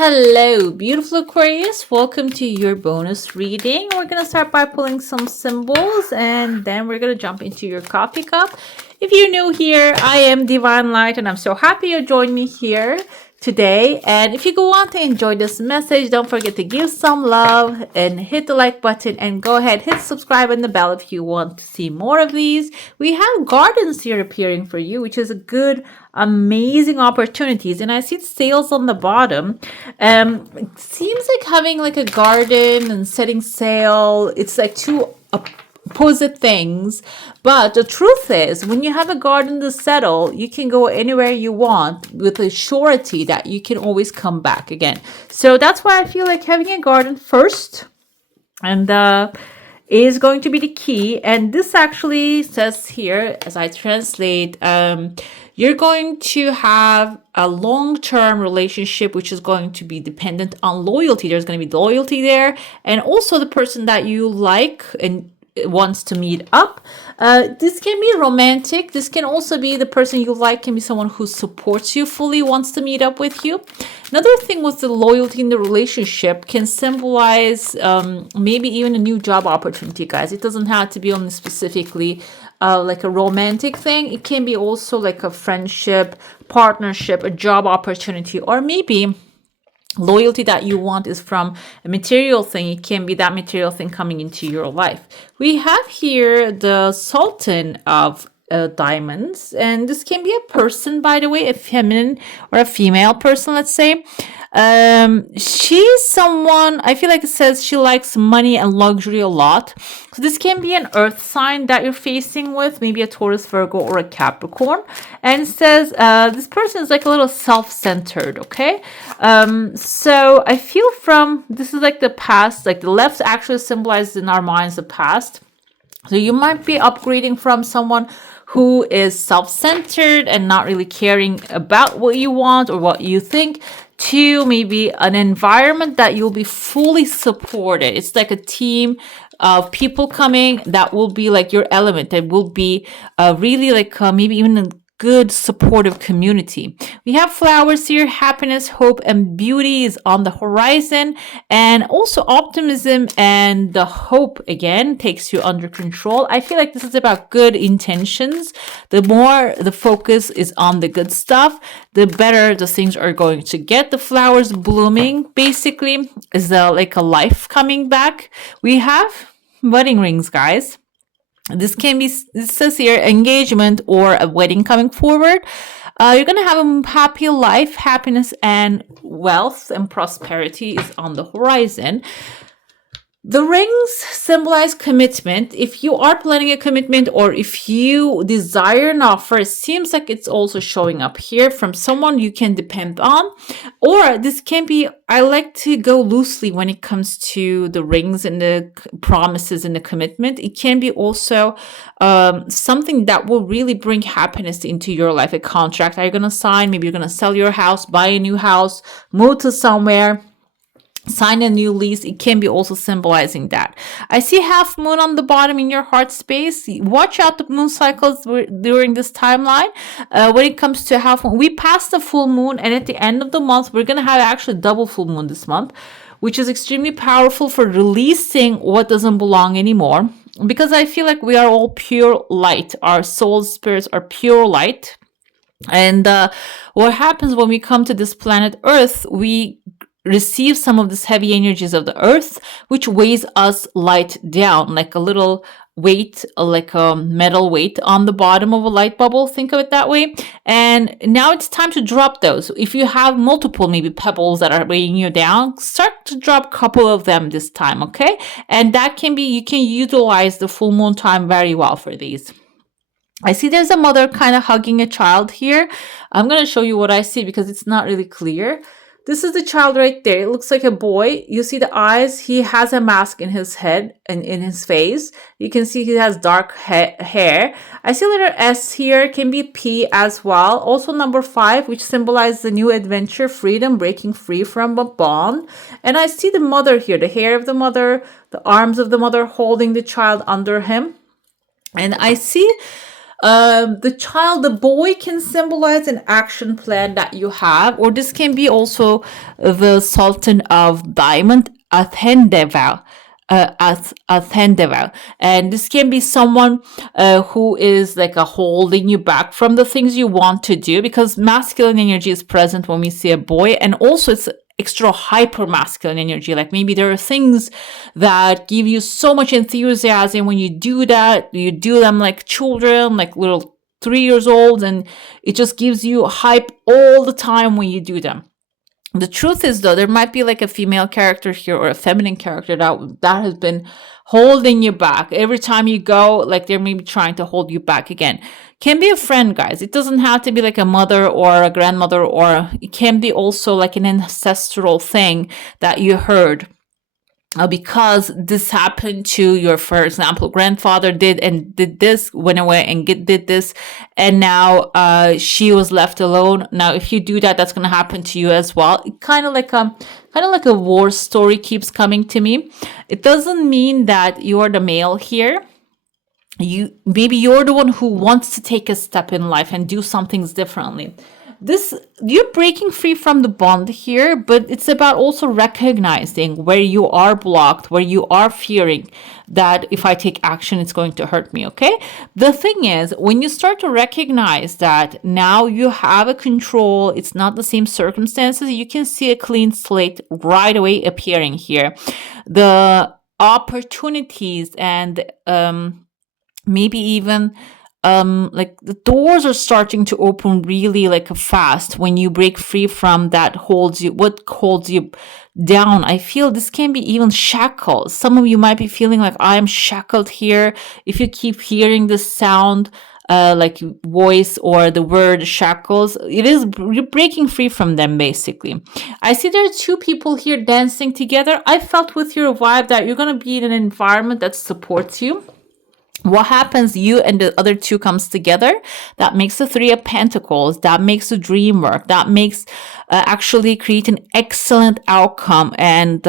Hello, beautiful Aquarius. Welcome to your bonus reading. We're going to start by pulling some symbols and then we're going to jump into your coffee cup. If you're new here, I am Divine Light and I'm so happy you joined me here today. And if you go on to enjoy this message, don't forget to give some love and hit the like button and go ahead, hit subscribe and the bell if you want to see more of these. We have gardens here appearing for you, which is a good, amazing opportunities. And I see sales on the bottom. It seems like having like a garden and setting sail, it's like two opposite things, but the truth is when you have a garden to settle, you can go anywhere you want with a surety that you can always come back again. So that's why I feel like having a garden first and is going to be the key. And this actually says here, as I translate, you're going to have a long-term relationship which is going to be dependent on loyalty. There's going to be loyalty there, and also the person that you like and wants to meet up. This can be romantic. This can also be the person you like can be someone who supports you fully, wants to meet up with you. Another thing with the loyalty in the relationship can symbolize maybe even a new job opportunity, guys. It doesn't have to be only specifically like a romantic thing. It can be also like a friendship, partnership, a job opportunity, or maybe loyalty that you want is from a material thing. It can be that material thing coming into your life. We have here the Sultan of diamonds, and this can be a person, by the way, a feminine or a female person, let's say. She's someone, I feel like it says she likes money and luxury a lot. So this can be an earth sign that you're facing with, maybe a Taurus, Virgo, or a Capricorn. And it says this person is like a little self-centered, okay? So I feel this is like the past, like the left actually symbolizes in our minds the past. So you might be upgrading from someone who is self-centered and not really caring about what you want or what you think, to maybe an environment that you'll be fully supported. It's like a team of people coming that will be like your element. That will be really like maybe even a good supportive community. We have flowers here. Happiness, hope, and beauty is on the horizon, and also optimism and the hope again takes you under control. I feel like this is about good intentions. The more the focus is on the good stuff, the better the things are going to get. The flowers blooming basically is like a life coming back. We have wedding rings, guys. This can be, it says here, engagement or a wedding coming forward. You're going to have a happy life. Happiness and wealth and prosperity is on the horizon. The rings symbolize commitment. If you are planning a commitment or if you desire an offer, it seems like it's also showing up here from someone you can depend on. Or this can be, I like to go loosely when it comes to the rings and the promises and the commitment. It can be also something that will really bring happiness into your life. A contract that you're going to sign. Maybe you're going to sell your house, buy a new house, move to somewhere, sign a new lease. It can be also symbolizing that. I see half moon on the bottom in your heart space. Watch out the moon cycles during this timeline. When it comes to half moon, we passed the full moon, and at the end of the month, we're going to have actually double full moon this month, which is extremely powerful for releasing what doesn't belong anymore. Because I feel like we are all pure light. Our soul spirits are pure light. And what happens when we come to this planet Earth, we receive some of this heavy energies of the earth, which weighs us light down, like a little weight, like a metal weight on the bottom of a light bubble. Think of it that way. And now it's time to drop those. If you have multiple maybe pebbles that are weighing you down, start to drop a couple of them this time, okay? And that can be, you can utilize the full moon time very well for these. I see there's a mother kind of hugging a child here. I'm going to show you what I see because it's not really clear. This is the child right there. It looks like a boy. You see the eyes. He has a mask in his head and in his face. You can see he has dark hair. I see letter S here. Can be P as well. Also number 5, which symbolizes a new adventure, freedom, breaking free from a bond. And I see the mother here, the hair of the mother, the arms of the mother holding the child under him. And I see The boy can symbolize an action plan that you have, or this can be also the Sultan of Diamond, Athendeval. Athendeval. And this can be someone who is like a holding you back from the things you want to do, because masculine energy is present when we see a boy, and also it's extra hyper masculine energy. Like maybe there are things that give you so much enthusiasm when you do that. You do them like children, like little 3 years old, and it just gives you hype all the time when you do them. The truth is, though, there might be like a female character here or a feminine character that has been holding you back. Every time you go, like they're maybe trying to hold you back again. Can be a friend, guys. It doesn't have to be like a mother or a grandmother, or it can be also like an ancestral thing that you heard. Because this happened to your, for example, grandfather did this, went away and did this, and now she was left alone. Now, if you do that, that's going to happen to you as well. Kind of like a war story keeps coming to me. It doesn't mean that you're the male here. Maybe you're the one who wants to take a step in life and do some things differently. You're breaking free from the bond here, but it's about also recognizing where you are blocked, where you are fearing that if I take action, it's going to hurt me. Okay. The thing is, when you start to recognize that now you have a control, it's not the same circumstances, you can see a clean slate right away appearing here. The opportunities and maybe even like the doors are starting to open really like fast when you break free from what holds you down. I feel this can be even shackles. Some of you might be feeling like I'm shackled here. If you keep hearing the sound like voice or the word shackles, you're breaking free from them basically. I see there are two people here dancing together. I felt with your vibe that you're going to be in an environment that supports you. What happens, you and the other two comes together, that makes the Three of Pentacles, that makes the dream work, that makes actually create an excellent outcome, and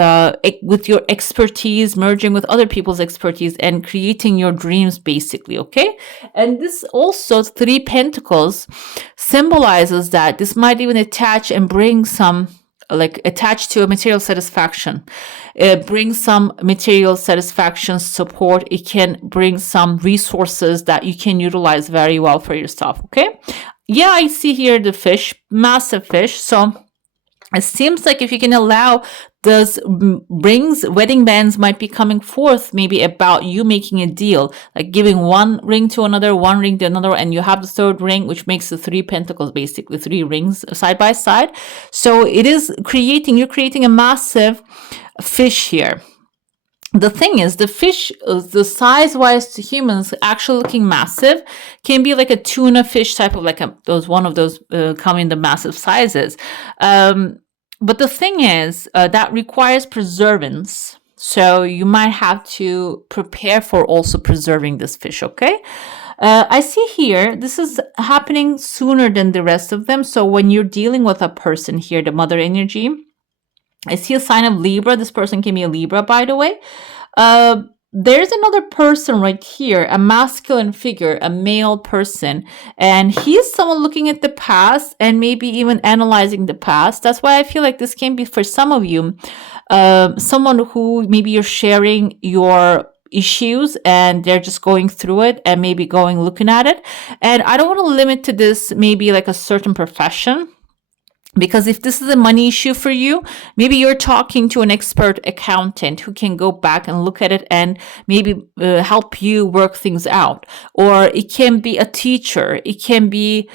with your expertise merging with other people's expertise and creating your dreams basically. Okay. And this also, Three Pentacles symbolizes that this might even attach and bring some, like attached to a material satisfaction. It brings some material satisfaction, support. It can bring some resources that you can utilize very well for yourself. Okay. Yeah, I see here the fish, massive fish. So it seems like if you can allow those rings, wedding bands might be coming forth, maybe about you making a deal, like giving one ring to another, one ring to another, and you have the third ring, which makes the Three Pentacles, basically 3 rings side by side. So you're creating a massive fish here. The thing is, the fish, the size-wise to humans, actually looking massive, can be like a tuna fish type of like one of those come in the massive sizes. But the thing is, that requires preservance. So you might have to prepare for also preserving this fish, okay? I see here, this is happening sooner than the rest of them. So when you're dealing with a person here, the mother energy, I see a sign of Libra. This person can be a Libra, by the way. There's another person right here, a masculine figure, a male person, and he's someone looking at the past and maybe even analyzing the past. That's why I feel like this can be, for some of you, someone who maybe you're sharing your issues and they're just going through it and maybe looking at it. And I don't want to limit to this maybe like a certain profession. Because if this is a money issue for you, maybe you're talking to an expert accountant who can go back and look at it and maybe help you work things out. Or it can be a teacher. It can be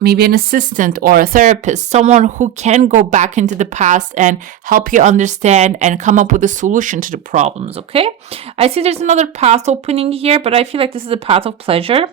maybe an assistant or a therapist, someone who can go back into the past and help you understand and come up with a solution to the problems, okay? I see there's another path opening here, but I feel like this is a path of pleasure,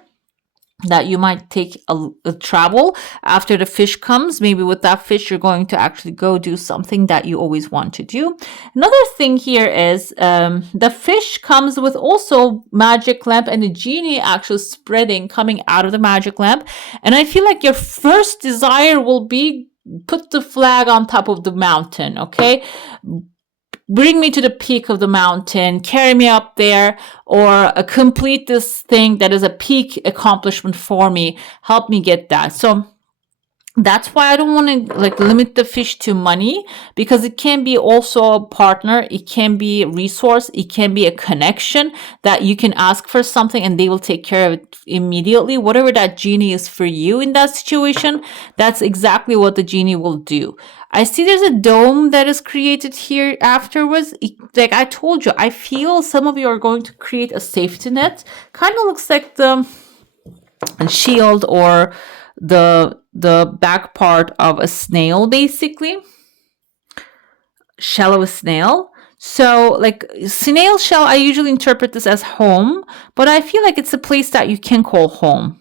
that you might take a travel after the fish comes. Maybe with that fish, you're going to actually go do something that you always want to do. Another thing here is the fish comes with also magic lamp and the genie actually spreading, coming out of the magic lamp. And I feel like your first desire will be put the flag on top of the mountain, okay? bring me to the peak of the mountain, carry me up there, or complete this thing that is a peak accomplishment for me, help me get that. So that's why I don't want to like limit the fish to money, because it can be also a partner, it can be a resource, it can be a connection that you can ask for something and they will take care of it immediately. Whatever that genie is for you in that situation, that's exactly what the genie will do. I see there's a dome that is created here afterwards. Like I told you, I feel some of you are going to create a safety net. Kind of looks like the shield or the back part of a snail, basically. Shell of a snail. So like snail shell, I usually interpret this as home, but I feel like it's a place that you can call home.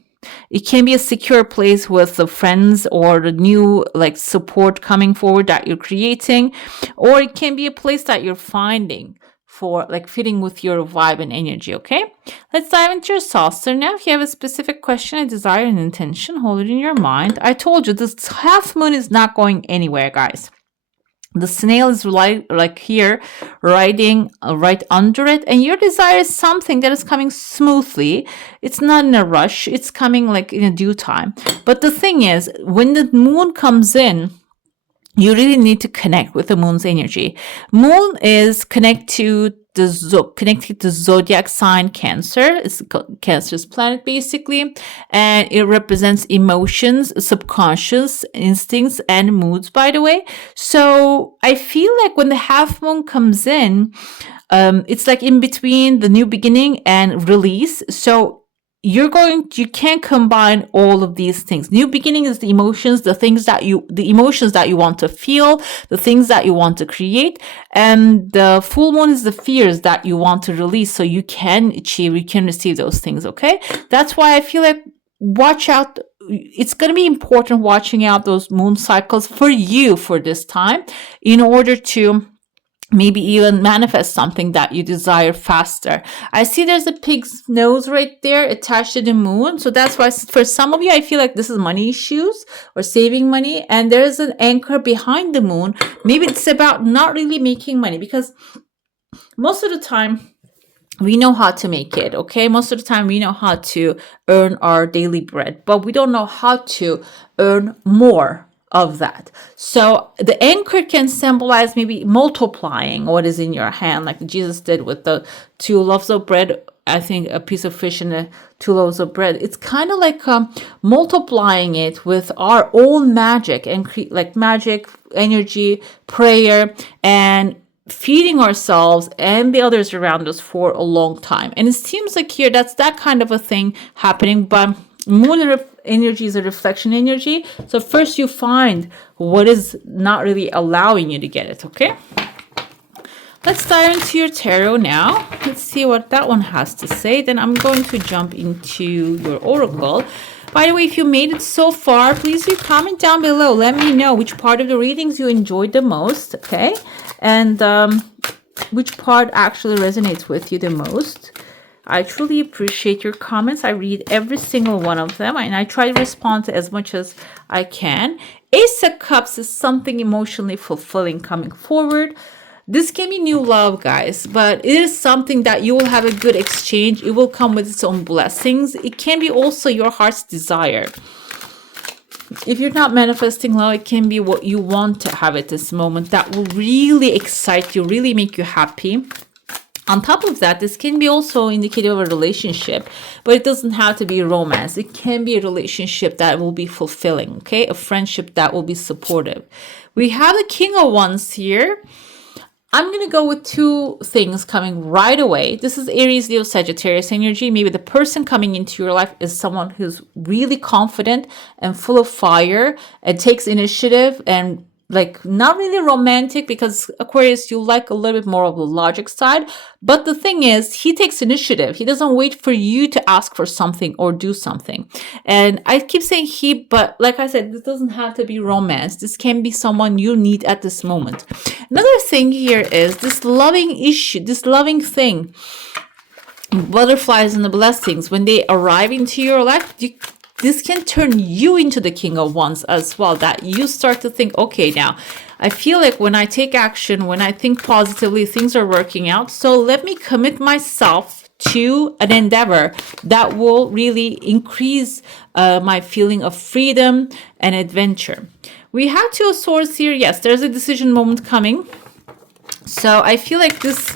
It can be a secure place with the friends or the new like support coming forward that you're creating, or it can be a place that you're finding for like fitting with your vibe and energy. Okay, let's dive into your saucer now. If you have a specific question, a desire, and intention, hold it in your mind. I told you this half moon is not going anywhere, guys. The snail is like here, riding right under it, and your desire is something that is coming smoothly. It's not in a rush. It's coming like in a due time. But the thing is, when the moon comes in, you really need to connect with the moon's energy. Moon is connected to the zodiac sign Cancer. It's Cancer's planet basically, and it represents emotions, subconscious instincts, and moods, by the way. So I feel like when the half moon comes in, it's like in between the new beginning and release. So you can combine all of these things. New beginning is the emotions, the emotions that you want to feel, the things that you want to create. And the full moon is the fears that you want to release so you can receive those things. Okay. That's why I feel like watch out. It's going to be important watching out those moon cycles for you for this time in order to maybe even manifest something that you desire faster. I see there's a pig's nose right there attached to the moon. So that's why for some of you, I feel like this is money issues or saving money. And there's an anchor behind the moon. Maybe it's about not really making money, because most of the time we know how to make it. Okay. Most of the time we know how to earn our daily bread, but we don't know how to earn more of that. So the anchor can symbolize maybe multiplying what is in your hand, like Jesus did with the 2 loaves of bread. I think a piece of fish and 2 loaves of bread. It's kind of like multiplying it with our own magic and like magic, energy, prayer, and feeding ourselves and the others around us for a long time. And it seems like here that's that kind of a thing happening, but moon energy is a reflection energy. So first you find what is not really allowing you to get it. Okay. Let's dive into your tarot now. Let's see what that one has to say. Then I'm going to jump into your oracle. By the way, if you made it so far, please do comment down below. Let me know which part of the readings you enjoyed the most. Okay. And which part actually resonates with you the most. I truly appreciate your comments. I read every single one of them, and I try to respond to as much as I can. Ace of Cups is something emotionally fulfilling coming forward. This can be new love, guys, but it is something that you will have a good exchange. It will come with its own blessings. It can be also your heart's desire. If you're not manifesting love, it can be what you want to have at this moment that will really excite you, really make you happy. On top of that, this can be also indicative of a relationship, but it doesn't have to be romance. It can be a relationship that will be fulfilling, okay? A friendship that will be supportive. We have the King of Wands here. I'm going to go with 2 things coming right away. This is Aries, Leo, Sagittarius energy. Maybe the person coming into your life is someone who's really confident and full of fire and takes initiative and like not really romantic, because Aquarius, you like a little bit more of the logic side. But the thing is, he takes initiative. He doesn't wait for you to ask for something or do something. And I keep saying he, but like I said, this doesn't have to be romance. This can be someone you need at this moment. Another thing here is this loving issue, this loving thing. Butterflies and the blessings, when they arrive into your life, this can turn you into the king of wands as well, that you start to think, okay, now I feel like when I take action, when I think positively, things are working out. So let me commit myself to an endeavor that will really increase my feeling of freedom and adventure. We have Two of Swords here. Yes, there's a decision moment coming. So I feel like this,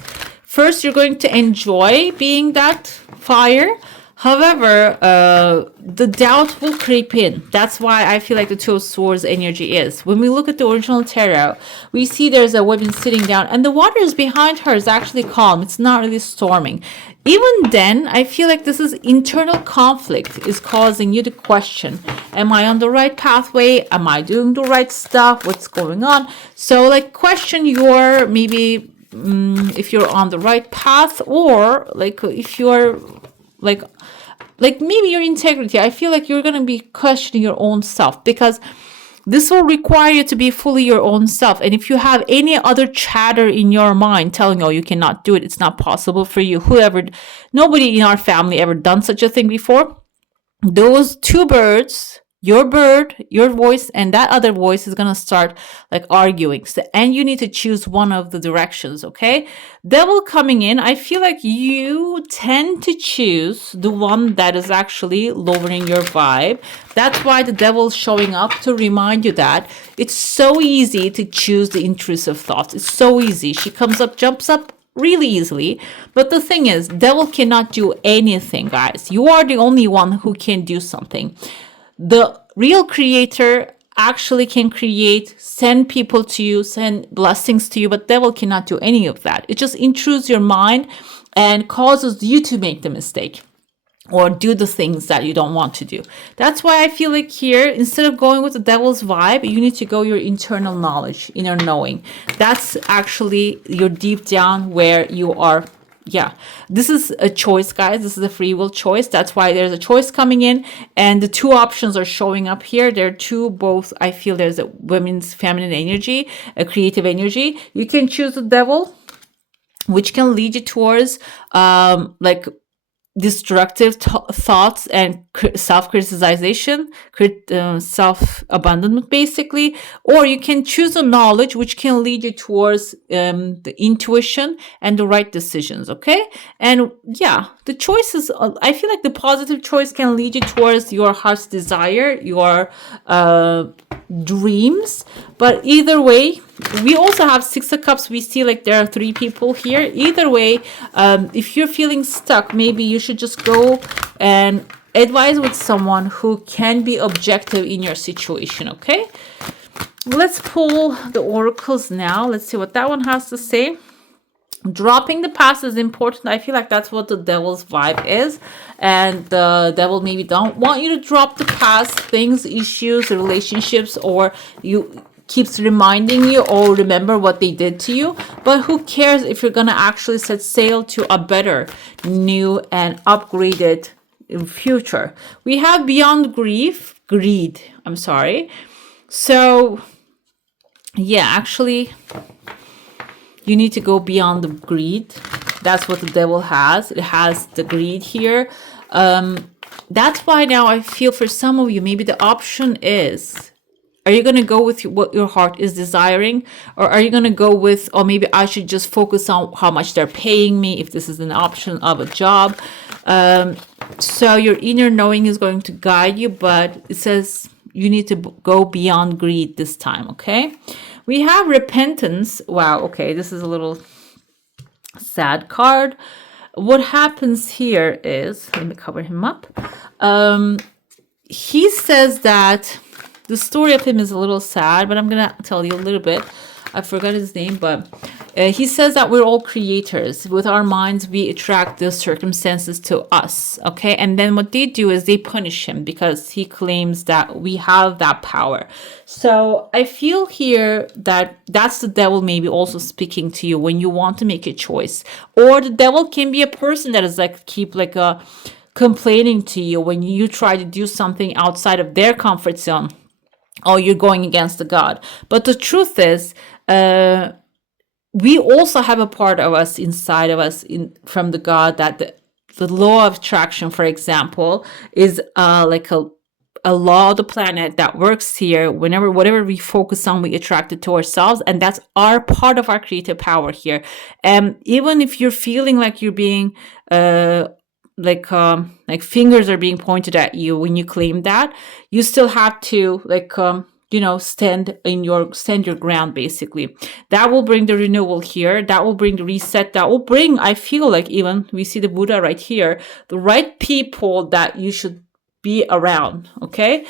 first, you're going to enjoy being that fire. However, the doubt will creep in. That's why I feel like the Two of Swords energy is. When we look at the original tarot, we see there's a woman sitting down and the waters behind her is actually calm. It's not really storming. Even then, I feel like this is internal conflict is causing you to question, am I on the right pathway? Am I doing the right stuff? What's going on? So like question your, maybe if you're on the right path, or like if you're like maybe your integrity. I feel like you're going to be questioning your own self, because this will require you to be fully your own self. And if you have any other chatter in your mind telling you, oh, you cannot do it, it's not possible for you, nobody in our family ever done such a thing before, those two birds, your bird, your voice, and that other voice is going to start like arguing. So, and you need to choose one of the directions, okay? Devil coming in, I feel like you tend to choose the one that is actually lowering your vibe. That's why the devil's showing up to remind you that it's so easy to choose the intrusive thoughts. It's so easy. She comes up, jumps up really easily. But the thing is, devil cannot do anything, guys. You are the only one who can do something. The real creator actually can create, send people to you, send blessings to you, but devil cannot do any of that. It just intrudes your mind and causes you to make the mistake or do the things that you don't want to do. That's why I feel like here, instead of going with the devil's vibe, you need to go your internal knowledge, inner knowing. That's actually your deep down where you are. Yeah, this is a choice, guys. This is a free will choice. That's why there's a choice coming in, and the two options are showing up here. There are two, both. I feel there's a women's feminine energy, a creative energy. You can choose the devil, which can lead you towards like destructive thoughts and self-criticization, self-abandonment, basically. Or you can choose a knowledge which can lead you towards the intuition and the right decisions, okay? And yeah, the choices, I feel like the positive choice can lead you towards your heart's desire, your dreams. But either way, we also have Six of Cups. We see like there are three people here. Either way, if you're feeling stuck, maybe you should just go and advise with someone who can be objective in your situation, okay? Let's pull the oracles now. Let's see what that one has to say. Dropping the past is important. I feel like that's what the devil's vibe is. And the devil maybe don't want you to drop the past things, issues, relationships, or you keeps reminding you, or remember what they did to you. But who cares if you're gonna actually set sail to a better, new, and upgraded future. We have beyond greed. I'm sorry. So yeah, actually, you need to go beyond the greed. That's what the devil has. It has the greed here. That's why now I feel for some of you, maybe the option is, are you going to go with what your heart is desiring? Or are you going to go with, oh, maybe I should just focus on how much they're paying me, if this is an option of a job. So your inner knowing is going to guide you, but it says you need to go beyond greed this time, okay? We have repentance. Wow, okay, this is a little sad card. What happens here is, let me cover him up. He says that the story of him is a little sad, but I'm going to tell you a little bit. I forgot his name, but he says that we're all creators. With our minds, we attract the circumstances to us, okay? And then what they do is they punish him because he claims that we have that power. So I feel here that that's the devil maybe also speaking to you when you want to make a choice. Or the devil can be a person that is like, keep like a complaining to you when you try to do something outside of their comfort zone. Oh, you're going against the God. But the truth is, we also have a part of us inside of us from the God that the law of attraction, for example, is like a a law of the planet that works here. Whenever whatever we focus on, we attract it to ourselves, and that's our part of our creative power here. Even if you're feeling like you're being like fingers are being pointed at you when you claim that, you still have to stand your ground. Basically, that will bring the renewal here, that will bring the reset, that will bring, I feel like, even we see the Buddha right here, the right people that you should be around. Okay.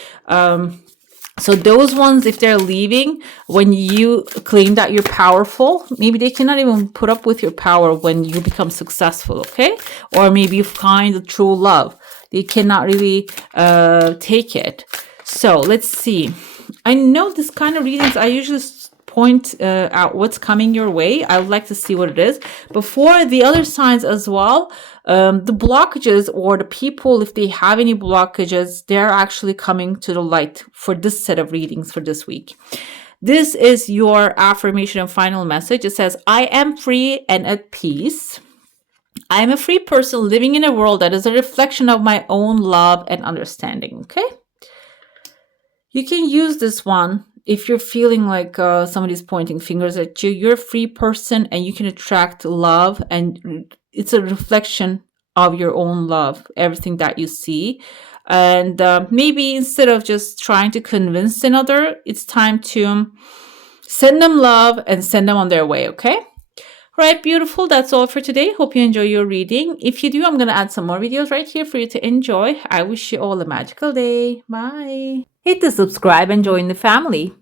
So those ones, if they're leaving when you claim that you're powerful, maybe they cannot even put up with your power when you become successful. Okay. Or maybe you find the true love, they cannot really take it. So let's see. I know this kind of readings, I usually point out what's coming your way. I would like to see what it is. But for the other signs as well, the blockages or the people, if they have any blockages, they're actually coming to the light for this set of readings for this week. This is your affirmation and final message. It says, I am free and at peace. I am a free person living in a world that is a reflection of my own love and understanding. Okay. You can use this one if you're feeling like somebody's pointing fingers at you. You're a free person and you can attract love, and it's a reflection of your own love, everything that you see. And maybe instead of just trying to convince another, it's time to send them love and send them on their way. Okay. Right, beautiful. That's all for today. Hope you enjoy your reading. If you do, I'm going to add some more videos right here for you to enjoy. I wish you all a magical day. Bye. Hit the subscribe and join the family.